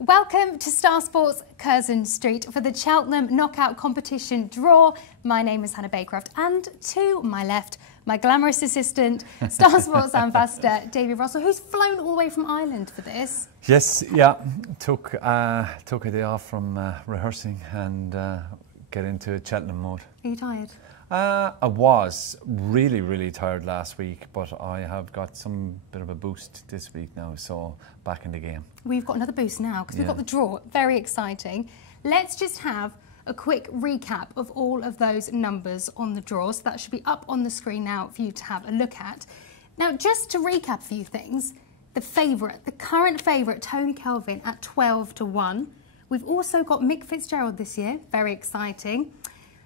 Welcome to Star Sports Curzon Street for the Cheltenham Knockout competition draw. My name is Hannah Baycroft, and to my left, my glamorous assistant, Star Sports ambassador David Russell, who's flown all the way from Ireland for this. Yes, yeah, took a day off from rehearsing and get into Cheltenham mode. Are you tired? I was really tired last week, but I have got some bit of a boost this week now, so back in the game. We've got another boost now because we've got the draw. Very exciting. Let's just have a quick recap of all of those numbers on the draw. So that should be up on the screen now for you to have a look at. Now, just to recap a few things, the favourite, the current favourite, Tony Kelvin at 12-1. We've also got Mick Fitzgerald this year, very exciting.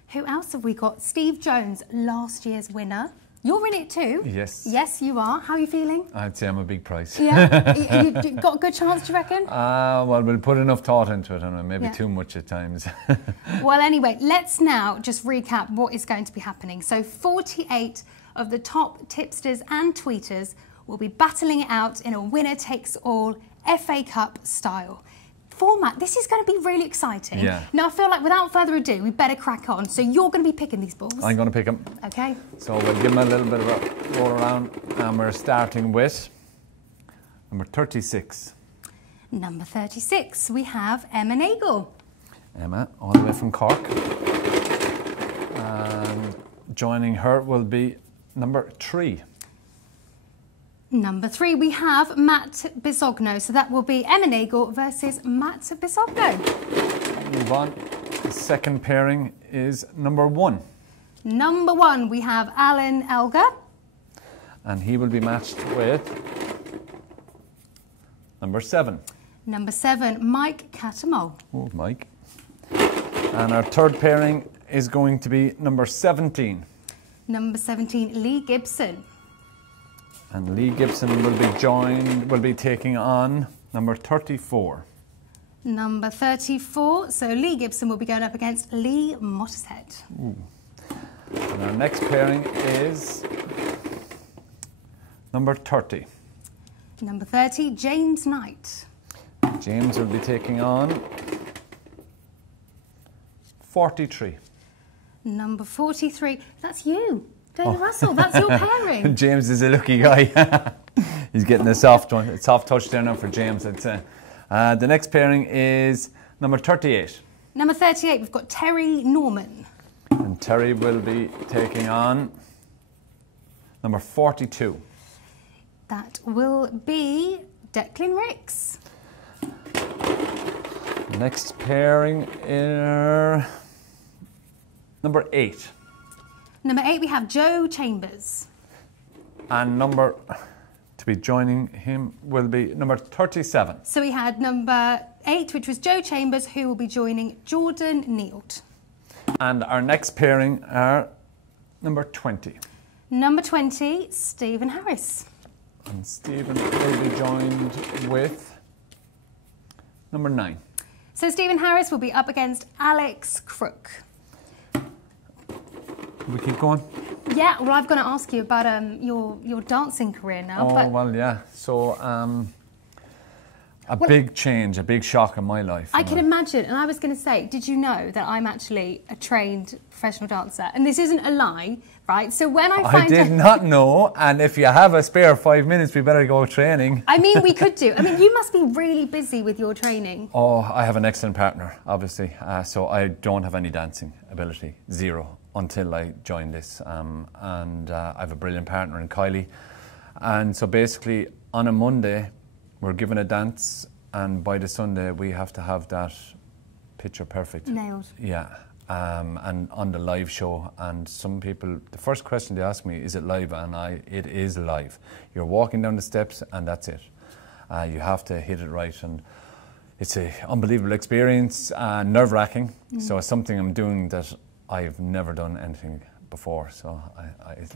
Who else have we got? Steve Jones, last year's winner. You're in it too. Yes. Yes, you are. How are you feeling? I'd say I'm a big prize. Yeah. you got a good chance, do you reckon? Well, we'll put enough thought into it, and maybe too much at times. Well, anyway, let's now just recap what is going to be happening. So 48 of the top tipsters and tweeters will be battling it out in a winner-takes-all FA Cup style format. This is going to be really exciting. Yeah. Now, I feel like without further ado, we better crack on. So you're going to be picking these balls. I'm going to pick them. Okay. So we'll give them a little bit of a roll around, and we're starting with number 36. Number 36, we have Emma Nagel. Emma, all the way from Cork. And joining her will be number 3. Number 3, we have Matt Bisogno. So that will be Emma Nagel versus Matt Bisogno. Move on. The second pairing is number 1. Number 1, we have Alan Alger. And he will be matched with number 7. Number 7, Mike Cattermole. Oh, Mike. And our third pairing is going to be number 17. Number 17, Lee Gibson. And Lee Gibson will be taking on number 34. Number 34, so Lee Gibson will be going up against Lee Mottershead. Ooh. And our next pairing is number 30. Number 30, James Knight. James will be taking on 43. Number 43, that's you. David Russell, that's your pairing. James is a lucky guy. He's getting a soft one. A soft touch there now for James, I'd say. The next pairing is number 38. Number 38, we've got Terry Norman. And Terry will be taking on number 42. That will be Declan Ricks. Next pairing is number 8. Number 8, we have Joe Chambers. And to be joining him will be number 37. So we had number 8, which was Joe Chambers, who will be joining Jordan Nealt. And our next pairing are number 20. Number 20, Stephen Harris. And Stephen will be joined with number 9. So Stephen Harris will be up against Alex Crook. We keep going? Yeah, well, I've got to ask you about your dancing career now. Oh, well, yeah. So, big change, a big shock in my life. I can imagine. And I was going to say, did you know that I'm actually a trained professional dancer? And this isn't a lie, right? So when I did not know. And if you have a spare 5 minutes, we better go training. I mean, we could do. I mean, you must be really busy with your training. Oh, I have an excellent partner, obviously. So I don't have any dancing ability, 0. Until I joined this, and I have a brilliant partner in Kylie, and so basically on a Monday we're given a dance, and by the Sunday we have to have that picture perfect. Nailed. Yeah, and on the live show, and some people, the first question they ask me, is it live? And it is live. You're walking down the steps and that's it. You have to hit it right, and it's an unbelievable experience, nerve-wracking. So it's something I'm doing that I've never done anything before, so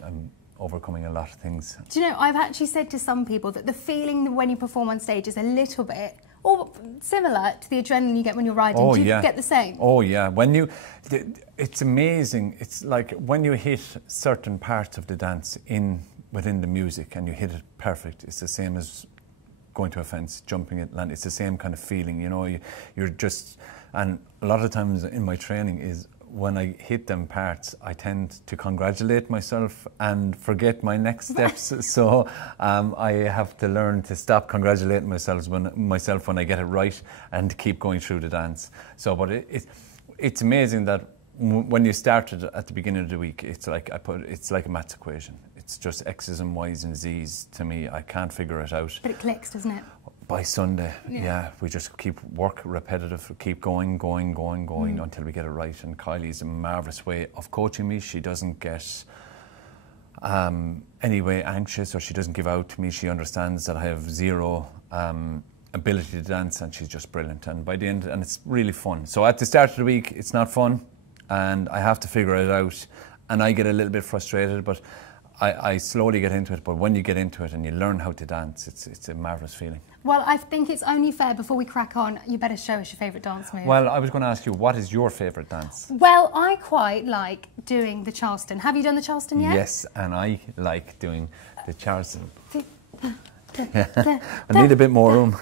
I'm overcoming a lot of things. Do you know, I've actually said to some people that the feeling when you perform on stage is a little bit or similar to the adrenaline you get when you're riding. Oh, Do you yeah. get the same? Oh, yeah. It's amazing. It's like when you hit certain parts of the dance within the music and you hit it perfect, it's the same as going to a fence, jumping it, land. It's the same kind of feeling, you know. You're just, and a lot of times in my training is when I hit them parts, I tend to congratulate myself and forget my next steps. So I have to learn to stop congratulating myself when I get it right and keep going through the dance. So, but it's amazing that when you started at the beginning of the week, it's like a maths equation. It's just X's and Y's and Z's to me. I can't figure it out. But it clicks, doesn't it? By Sunday, yeah, we just keep repetitive, keep going until we get it right. And Kylie's a marvellous way of coaching me. She doesn't get any way anxious, or she doesn't give out to me. She understands that I have zero ability to dance, and she's just brilliant. And by the end, and it's really fun. So at the start of the week, it's not fun, and I have to figure it out, and I get a little bit frustrated, but I slowly get into it. But when you get into it and you learn how to dance, it's a marvellous feeling. Well, I think it's only fair, before we crack on, you better show us your favourite dance move. Well, I was going to ask you, what is your favourite dance? Well, I quite like doing the Charleston. Have you done the Charleston yet? Yes, and I like doing the Charleston. I need a bit more room.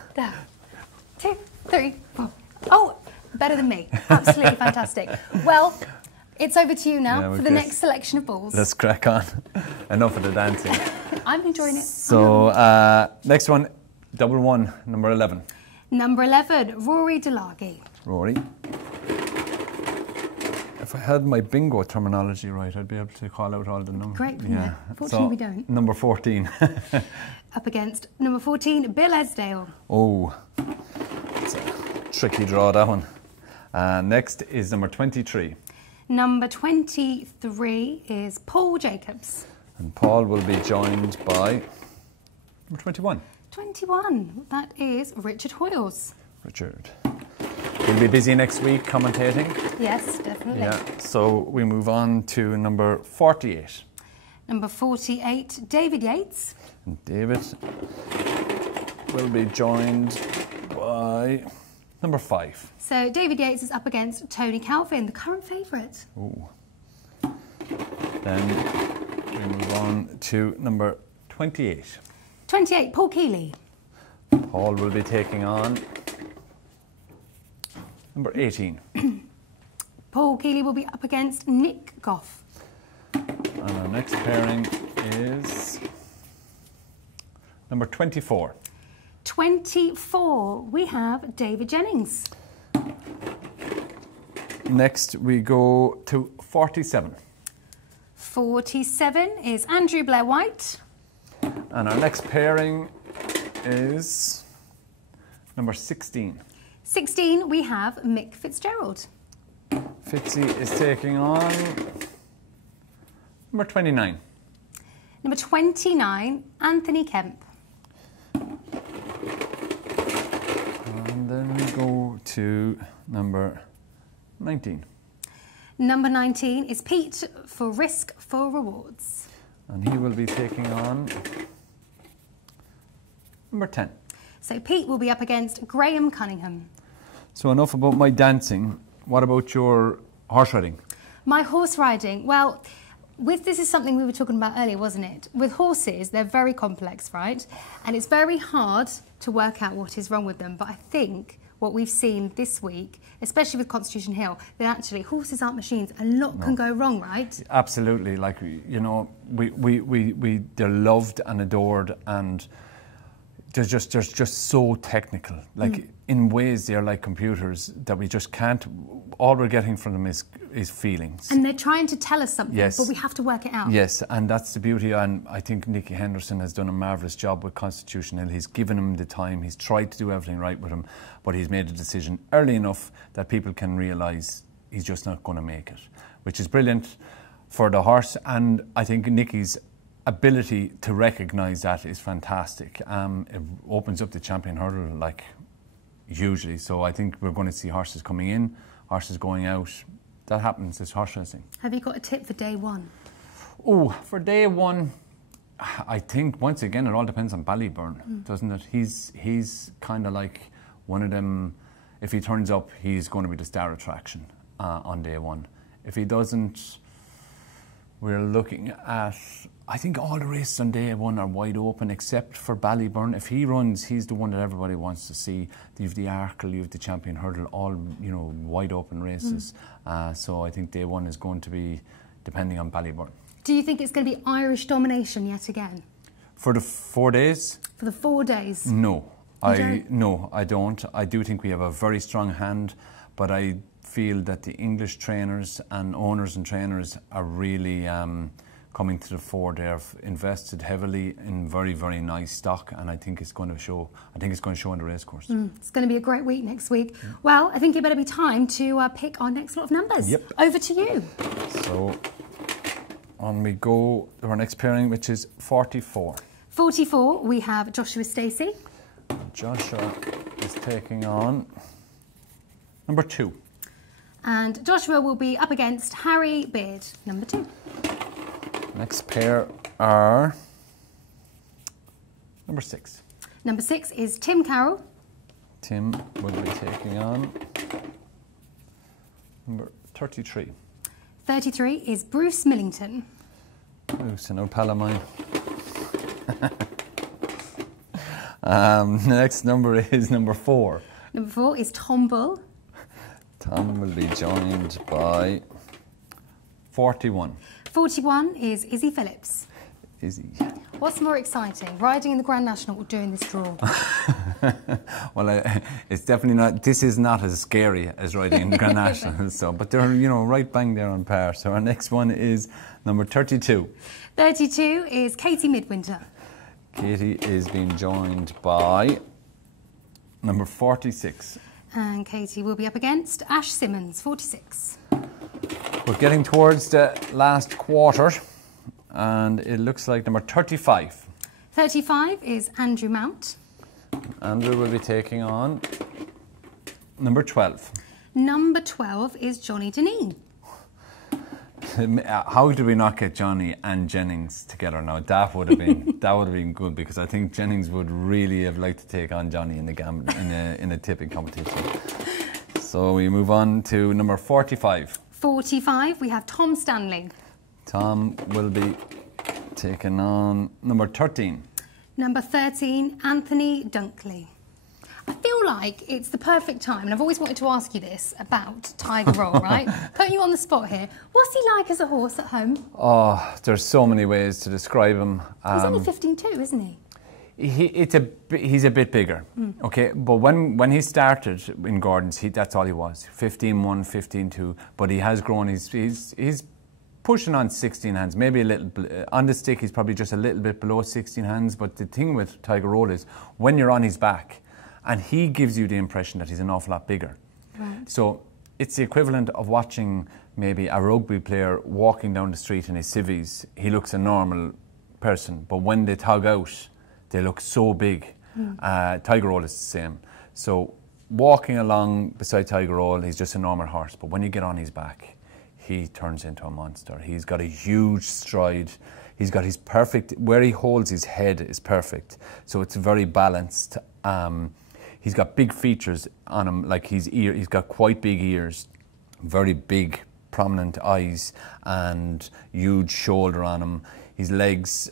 2, 3, 4. Oh, better than me. Absolutely fantastic. Well, it's over to you now for the next selection of balls. Let's crack on. Enough of the dancing. I'm enjoying it. So, next one, double one, number 11. Number 11, Rory Delargy. Rory. If I had my bingo terminology right, I'd be able to call out all the numbers. Great, yeah. Unfortunately, we don't. Number 14. Up against number 14, Bill Esdaile. Oh, it's a tricky draw, that one. Next is number 23. Number 23 is Paul Jacobs. And Paul will be joined by number 21. 21, that is Richard Hoiles. Richard. We'll be busy next week commentating. Yes, definitely. Yeah, so we move on to number 48. Number 48, David Yates. And David will be joined by number 5. So David Yates is up against Tony Calvin, the current favourite. Ooh. Then we move on to number 28. 28, Paul Keeley. Paul will be taking on number 18. Paul Keeley will be up against Nick Goff. And our next pairing is number 24. 24, we have David Jennings. Next we go to 47. 47 is Andrew Blair White. And our next pairing is number 16. 16, we have Mick Fitzgerald. Fitzy is taking on number 29. Number 29, Anthony Kemp. And then we go to number 19. Number 19 is Pete for Risk for Rewards. And he will be taking on number 10. So Pete will be up against Graham Cunningham. So enough about my dancing. What about your horse riding? My horse riding, well, this is something we were talking about earlier, wasn't it? With horses, they're very complex, right? And it's very hard to work out what is wrong with them. But I think what we've seen this week, especially with Constitution Hill, that actually horses aren't machines. A lot can go wrong, right? Absolutely. Like, you know, they're loved and adored, and they're just so technical. Like, in ways, they're like computers that we just can't. All we're getting from them is feelings. And they're trying to tell us something, yes, but we have to work it out. Yes, and that's the beauty. And I think Nicky Henderson has done a marvellous job with Constitution Hill. He's given him the time. He's tried to do everything right with him, but he's made a decision early enough that people can realise he's just not going to make it, which is brilliant for the horse. And I think Nicky's ability to recognise that is fantastic. It opens up the champion hurdle, like, hugely. So I think we're going to see horses coming in, horses going out. That happens as horse racing. Have you got a tip for day one? Oh, for day one, I think once again it all depends on Ballyburn, doesn't it? He's kind of like one of them. If he turns up, he's going to be the star attraction on day one. If he doesn't, We're looking at, I think all the races on day one are wide open except for Ballyburn. If he runs, he's the one that everybody wants to see. You have the Arkle, you have the Champion Hurdle, all, you know, wide open races. So I think day one is going to be depending on Ballyburn. Do you think it's going to be Irish domination yet again? For the 4 days? For the 4 days? No. No, I don't. I do think we have a very strong hand, but I feel that the English trainers and owners and trainers are really coming to the fore. They've invested heavily in very, very nice stock, and I think it's going to show. I think it's going to show in the racecourse. It's going to be a great week next week. Well, I think it better be time to pick our next lot of numbers. Yep. Over to you. So on we go to our next pairing, which is 44. 44, we have Joshua Stacey. Joshua is taking on number 2. And Joshua will be up against Harry Beard, number 2. Next pair are number 6. Number 6 is Tim Caroll. Tim will be taking on number 33. 33 is Bruce Millington. Bruce, an old pal of mine. Next number is number 4. Number 4 is Tom Bull. Tom will be joined by 41. 41 is Izzy Phillips. Izzy. What's more exciting, riding in the Grand National or doing this draw? Well, it's definitely not. This is not as scary as riding in the Grand National. So, but they're, you know, right bang there on par. So our next one is number 32. 32 is Katie Midwinter. Katie is being joined by number 46. And Katie will be up against Ash Simmons, 46. We're getting towards the last quarter, and it looks like number 35. 35 is Andrew Mount. Andrew will be taking on number 12. Number 12 is Johnny Dineen. How did we not get Johnny and Jennings together now? That would have been good, because I think Jennings would really have liked to take on Johnny in the in a tipping competition. So we move on to number 45. 45, we have Tom Stanley. Tom will be taking on number 13. Number 13, Anthony Dunkley. I feel like it's the perfect time, and I've always wanted to ask you this about Tiger Roll, right? Putting you on the spot here. What's he like as a horse at home? Oh, there's so many ways to describe him. He's only 15.2, isn't he? He's a bit bigger, okay? But when he started in Gordon's, that's all he was, 15.1, 15.2. But he has grown. He's pushing on 16 hands, maybe a little on the stick. He's probably just a little bit below 16 hands. But the thing with Tiger Roll is when you're on his back, and he gives you the impression that he's an awful lot bigger. Right. So it's the equivalent of watching maybe a rugby player walking down the street in his civvies. He looks a normal person, but when they tug out, they look so big. Tiger Roll is the same. So walking along beside Tiger Roll, he's just a normal horse. But when you get on his back, he turns into a monster. He's got a huge stride. He's got his perfect, where he holds his head is perfect. So it's very balanced. He's got big features on him, like his ear. He's got quite big ears, very big, prominent eyes, and huge shoulder on him. His legs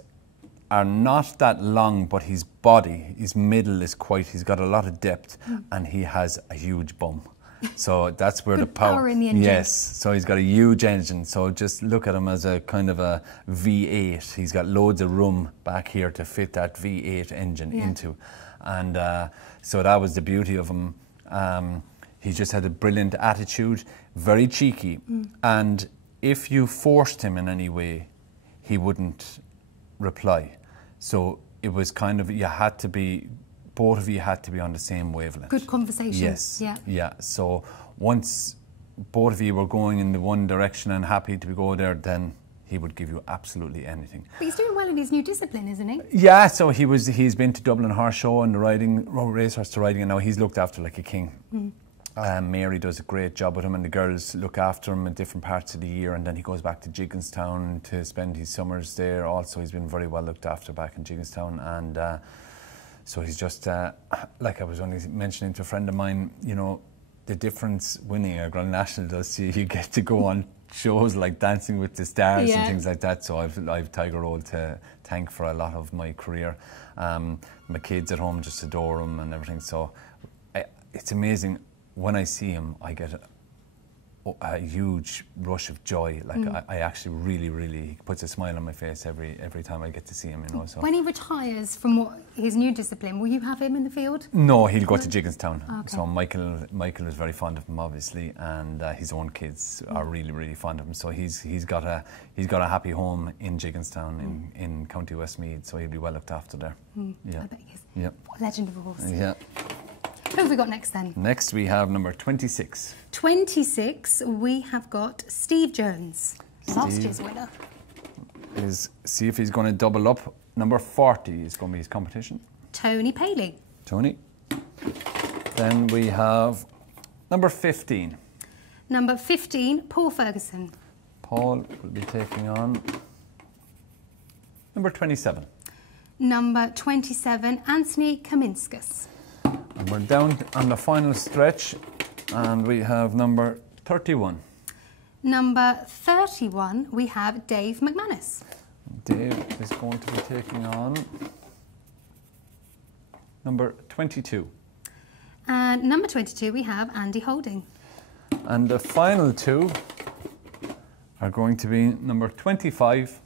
are not that long, but his body, his middle is quite. He's got a lot of depth, and he has a huge bum. So that's where the power in the engine. Yes, so he's got a huge engine. So just look at him as a kind of a V8. He's got loads of room back here to fit that V8 engine into. And so that was the beauty of him. He just had a brilliant attitude, very cheeky. And if you forced him in any way, he wouldn't reply. So it was kind of, both of you had to be on the same wavelength. Good conversation. Yes. Yeah. Yeah. So once both of you were going in the one direction and happy to go there, then he would give you absolutely anything. But he's doing well in his new discipline, isn't he? Yeah, so he's been to Dublin Horse Show and the riding, racehorse to riding, and now he's looked after like a king. Mary does a great job with him, and the girls look after him in different parts of the year, and then he goes back to Jigginstown to spend his summers there. Also, he's been very well looked after back in Jigginstown, and so he's just, like I was only mentioning to a friend of mine, you know, the difference winning a Grand National does, you get to go on shows like Dancing with the Stars Yeah. and things like that. So I've Tiger Roll to thank for a lot of my career. My kids at home just adore him and everything. So it's amazing. When I see him, I get a huge rush of joy. Like I actually really he puts a smile on my face every time I get to see him. You know. So when he retires from his new discipline, will you have him in the field? no, he'll go to Gigginstown. Okay. So Michael is very fond of him, obviously, and his own kids are really fond of him. So he's got a happy home in Gigginstown in County Westmeath. So he'll be well looked after there. Yeah. I bet he is. Yeah. What a legend of a horse. Yeah. Who have we got next then? Next we have number 26. 26, we have got Steve Jones, last year's winner. See if he's going to double up. Number 40 is going to be his competition. Tony Paley. Tony. Then we have number 15. Number 15, Paul Ferguson. Paul will be taking on number 27. Number 27, Anthony Kaminskas. And we're down on the final stretch, and we have number 31. Number 31, we have Dave McManus. Dave is going to be taking on number 22. And number 22, we have Andy Holding. And the final two are going to be number 25.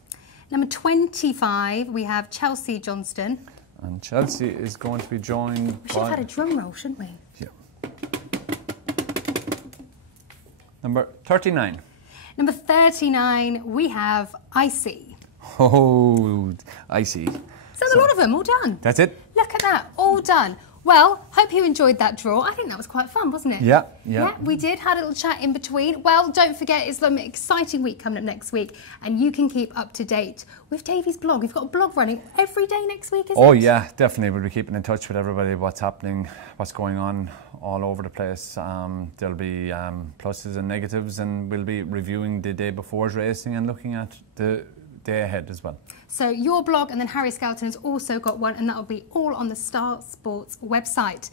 Number 25, we have Chelsea Johnston. And Chelsea is going to be joined We should have had a drum roll, shouldn't we? Yeah. Number 39. Number 39, we have Icy. Oh, I see. So there's a lot of them, all done. That's it? Look at that, all done. Well, hope you enjoyed that draw. I think that was quite fun, wasn't it? Yeah. We did, had a little chat in between. Well, don't forget, it's an exciting week coming up next week, and you can keep up to date with Davey's blog. We've got a blog running every day next week, isn't it? Oh, yeah, definitely. We'll be keeping in touch with everybody, what's happening, what's going on all over the place. There'll be pluses and negatives, and we'll be reviewing the day before's racing and looking at the day ahead as well. So your blog, and then Harry Skelton has also got one, and that'll be all on the Star Sports website.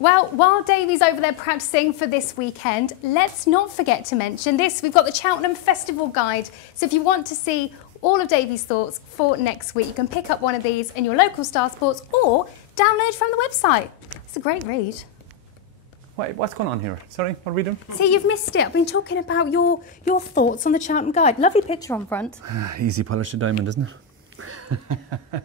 Well, while Davey's over there practicing for this weekend, let's not forget to mention this. We've got the Cheltenham Festival Guide. So if you want to see all of Davey's thoughts for next week, you can pick up one of these in your local Star Sports or download from the website. It's a great read. Wait, what's going on here? Sorry, what are we doing? See, you've missed it. I've been talking about your thoughts on the Cheltenham Guide. Lovely picture on front. Easy polish to diamond, isn't it?